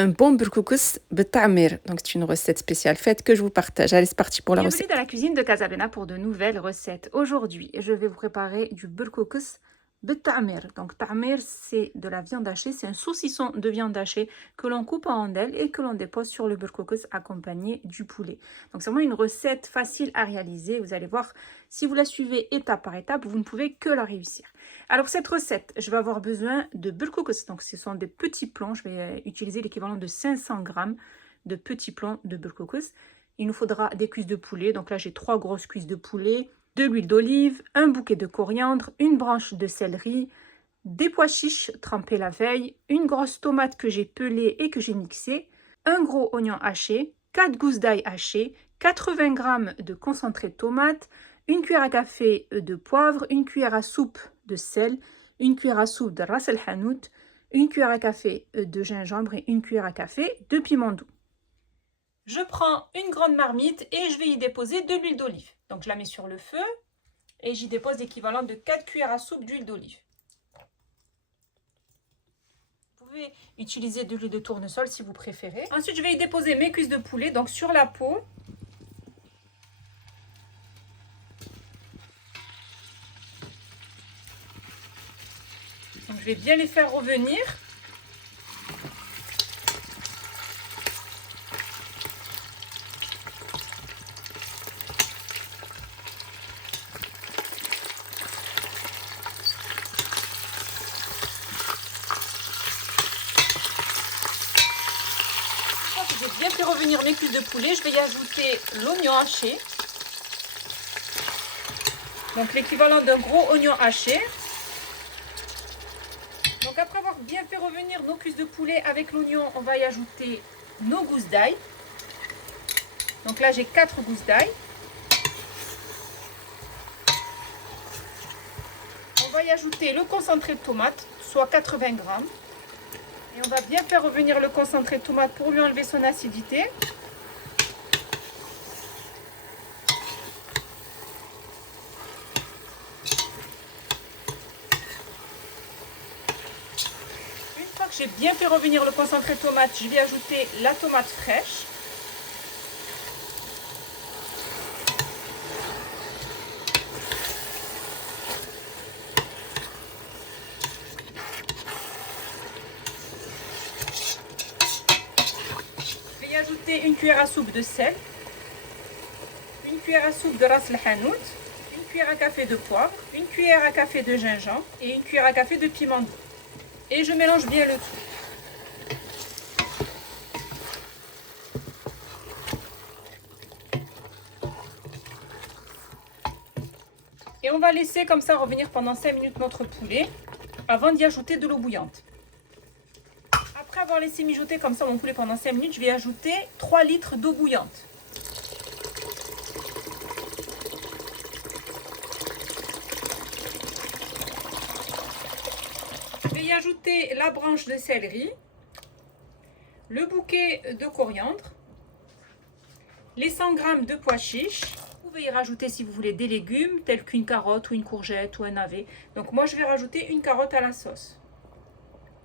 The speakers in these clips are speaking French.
un bon burkoukous بالتعمير. Donc c'est une recette spéciale faite que je vous partage. Allez, c'est parti pour la recette. Bienvenue dans la cuisine de Casablanca pour de nouvelles recettes. Aujourd'hui, je vais vous préparer du burkoukous بالتعمير. Donc ta'mir, c'est de la viande hachée, c'est un saucisson de viande hachée que l'on coupe en rondelles et que l'on dépose sur le burkoukous accompagné du poulet. Donc c'est vraiment une recette facile à réaliser. Vous allez voir, si vous la suivez étape par étape, vous ne pouvez que la réussir. Alors cette recette, je vais avoir besoin de burkoukous. Donc ce sont des petits plons. Je vais utiliser l'équivalent de 500 grammes de petits plons de burkoukous. Il nous faudra des cuisses de poulet. Donc là, j'ai 3 grosses cuisses de poulet, de l'huile d'olive, un bouquet de coriandre, une branche de céleri, des pois chiches trempés la veille, une grosse tomate que j'ai pelée et que j'ai mixée, un gros oignon haché, 4 gousses d'ail hachées, 80 g de concentré de tomate, une cuillère à café de poivre, une cuillère à soupe de sel, une cuillère à soupe de ras el hanout, une cuillère à café de gingembre et une cuillère à café de piment doux. Je prends une grande marmite et je vais y déposer de l'huile d'olive. Donc je la mets sur le feu et j'y dépose l'équivalent de 4 cuillères à soupe d'huile d'olive. Vous pouvez utiliser de l'huile de tournesol si vous préférez. Ensuite, je vais y déposer mes cuisses de poulet, donc sur la peau. Donc je vais bien les faire revenir. J'ai bien fait revenir mes cuisses de poulet, je vais y ajouter l'oignon haché. Donc l'équivalent d'un gros oignon haché. Donc après avoir bien fait revenir nos cuisses de poulet avec l'oignon, on va y ajouter nos gousses d'ail. Donc là j'ai 4 gousses d'ail. On va y ajouter le concentré de tomate, soit 80 g. Et on va bien faire revenir le concentré de tomate pour lui enlever son acidité. Une fois que j'ai bien fait revenir le concentré de tomate, je vais ajouter la tomate fraîche. Je vais y ajouter une cuillère à soupe de sel, une cuillère à soupe de ras el hanout, une cuillère à café de poivre, une cuillère à café de gingembre et une cuillère à café de piment doux. Et je mélange bien le tout. Et on va laisser comme ça revenir pendant 5 minutes notre poulet avant d'y ajouter de l'eau bouillante. Après avoir laissé mijoter comme ça mon poulet pendant 5 minutes, je vais ajouter 3 litres d'eau bouillante. Je vais y ajouter la branche de céleri, le bouquet de coriandre, les 100 g de pois chiches. Vous pouvez y rajouter si vous voulez des légumes tels qu'une carotte ou une courgette ou un navet. Donc moi je vais rajouter une carotte à la sauce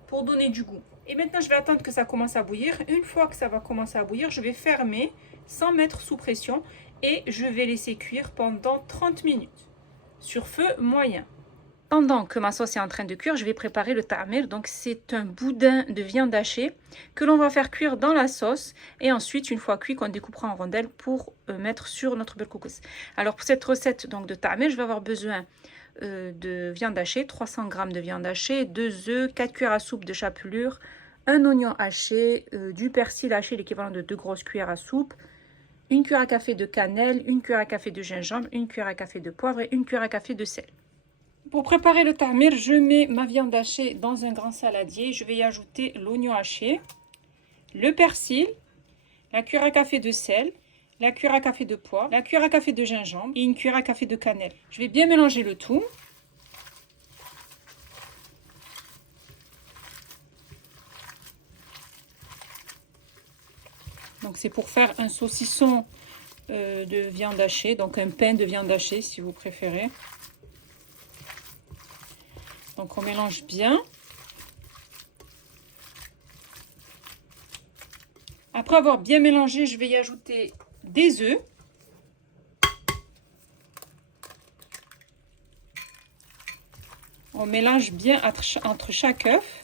pour donner du goût. Et maintenant je vais attendre que ça commence à bouillir. Une fois que ça va commencer à bouillir, je vais fermer sans mettre sous pression et je vais laisser cuire pendant 30 minutes sur feu moyen. Pendant que ma sauce est en train de cuire, je vais préparer le ta'mir. Donc c'est un boudin de viande hachée que l'on va faire cuire dans la sauce et ensuite une fois cuit qu'on découpera en rondelles pour mettre sur notre burkoukous. Alors pour cette recette donc de ta'mir, je vais avoir besoin de viande hachée, 300 g de viande hachée, 2 œufs, 4 cuillères à soupe de chapelure, un oignon haché, du persil haché, l'équivalent de 2 grosses cuillères à soupe, une cuillère à café de cannelle, une cuillère à café de gingembre, une cuillère à café de poivre et une cuillère à café de sel. Pour préparer le ta'mir, je mets ma viande hachée dans un grand saladier. Je vais y ajouter l'oignon haché, le persil, la cuillère à café de sel, la cuillère à café de poivre, la cuillère à café de gingembre et une cuillère à café de cannelle. Je vais bien mélanger le tout. Donc c'est pour faire un saucisson de viande hachée, donc un pain de viande hachée si vous préférez. Donc on mélange bien. Après avoir bien mélangé, je vais y ajouter des œufs. On mélange bien entre chaque œuf.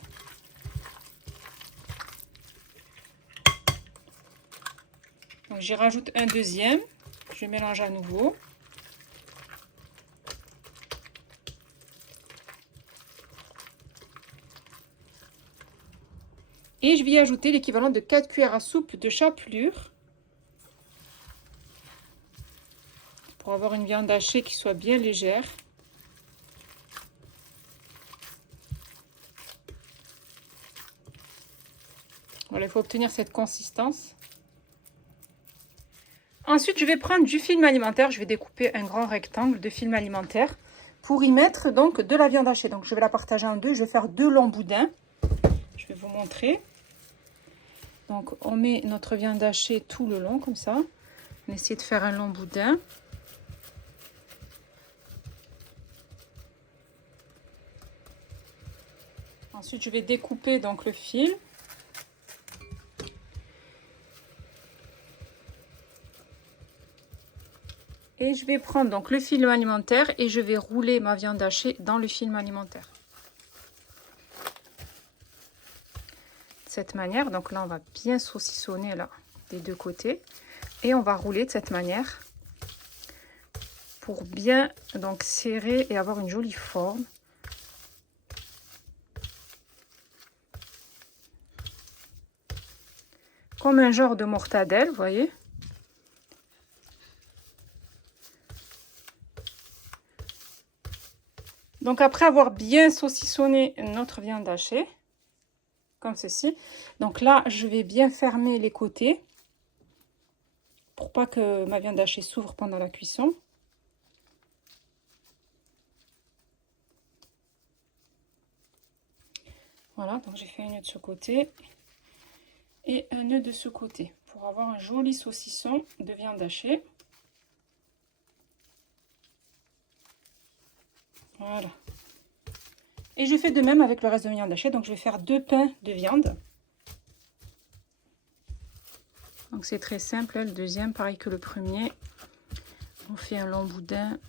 Donc j'y rajoute un deuxième. Je mélange à nouveau. Et je vais y ajouter l'équivalent de 4 cuillères à soupe de chapelure. Pour avoir une viande hachée qui soit bien légère. Voilà, il faut obtenir cette consistance. Ensuite, je vais prendre du film alimentaire. Je vais découper un grand rectangle de film alimentaire pour y mettre donc de la viande hachée. Donc, je vais la partager en deux. Je vais faire 2 longs boudins. Je vais vous montrer. Donc, on met notre viande hachée tout le long comme ça. On essaie de faire un long boudin. Ensuite, je vais découper donc le fil. Et je vais prendre donc le film alimentaire et je vais rouler ma viande hachée dans le film alimentaire. De cette manière, donc là on va bien saucissonner là des deux côtés et on va rouler de cette manière pour bien donc serrer et avoir une jolie forme. Comme un genre de mortadelle, vous voyez. Donc après avoir bien saucissonné notre viande hachée, comme ceci, donc là je vais bien fermer les côtés pour pas que ma viande hachée s'ouvre pendant la cuisson. Voilà, donc j'ai fait un nœud de ce côté et un nœud de ce côté pour avoir un joli saucisson de viande hachée. Voilà. Et je fais de même avec le reste de viande hachée. Donc je vais faire 2 pains de viande. Donc c'est très simple. Le deuxième, pareil que le premier. On fait un long boudin.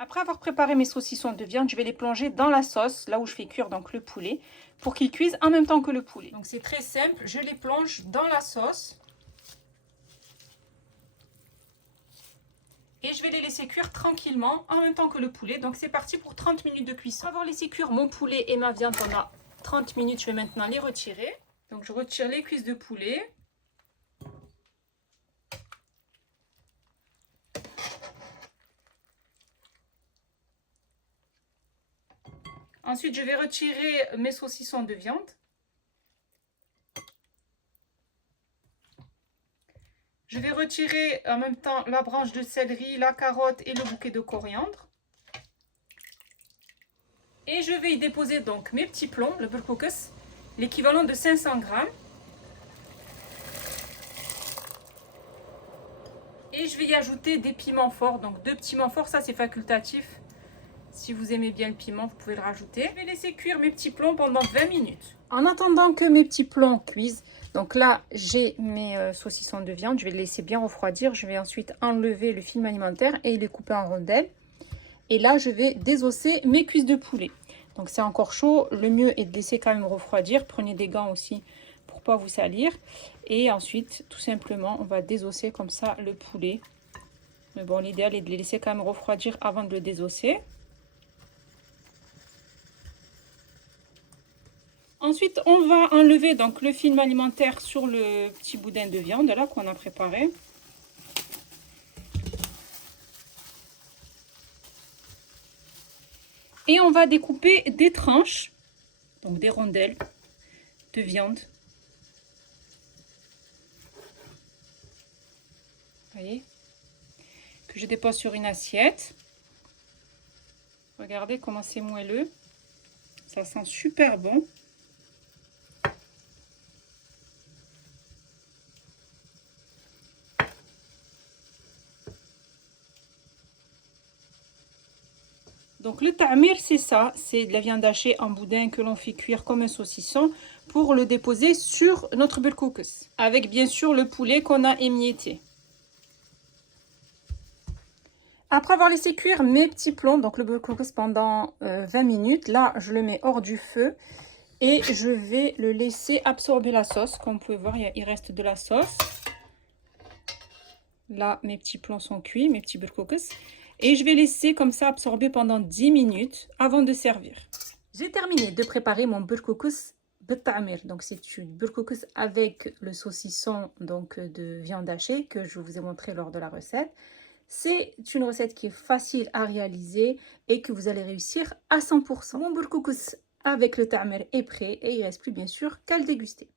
Après avoir préparé mes saucissons de viande, je vais les plonger dans la sauce, là où je fais cuire donc le poulet, pour qu'ils cuisent en même temps que le poulet. Donc c'est très simple, je les plonge dans la sauce. Et je vais les laisser cuire tranquillement en même temps que le poulet. Donc c'est parti pour 30 minutes de cuisson. Après avoir laissé cuire mon poulet et ma viande pendant 30 minutes, je vais maintenant les retirer. Donc je retire les cuisses de poulet. Ensuite, je vais retirer mes saucissons de viande. Je vais retirer en même temps la branche de céleri, la carotte et le bouquet de coriandre. Et je vais y déposer donc mes petits plombs, le bulgukes, l'équivalent de 500 grammes. Et je vais y ajouter des piments forts, donc 2 piments forts, ça c'est facultatif. Si vous aimez bien le piment, vous pouvez le rajouter. Je vais laisser cuire mes petits plombs pendant 20 minutes. En attendant que mes petits plombs cuisent, donc là j'ai mes saucissons de viande, je vais les laisser bien refroidir. Je vais ensuite enlever le film alimentaire et les couper en rondelles. Et là je vais désosser mes cuisses de poulet. Donc c'est encore chaud, le mieux est de laisser quand même refroidir. Prenez des gants aussi pour pas vous salir. Et ensuite tout simplement on va désosser comme ça le poulet. Mais bon, l'idéal est de les laisser quand même refroidir avant de le désosser. Ensuite, on va enlever donc le film alimentaire sur le petit boudin de viande là qu'on a préparé. Et on va découper des tranches, donc des rondelles de viande. Vous voyez, que je dépose sur une assiette. Regardez comment c'est moelleux. Ça sent super bon. Donc le ta'mir, c'est ça, c'est de la viande hachée en boudin que l'on fait cuire comme un saucisson pour le déposer sur notre bilkoukous, avec bien sûr le poulet qu'on a émietté. Après avoir laissé cuire mes petits plombs, donc le bilkoukous pendant 20 minutes, là je le mets hors du feu et je vais le laisser absorber la sauce. Comme vous pouvez voir, il reste de la sauce. Là, mes petits plombs sont cuits, mes petits bilkoukous. Et je vais laisser comme ça absorber pendant 10 minutes avant de servir. J'ai terminé de préparer mon bilkoukous بالطعمير. Donc c'est une bilkoukous avec le saucisson donc de viande hachée que je vous ai montré lors de la recette. C'est une recette qui est facile à réaliser et que vous allez réussir à 100%. Mon bilkoukous avec le ta'mir est prêt et il ne reste plus bien sûr qu'à le déguster.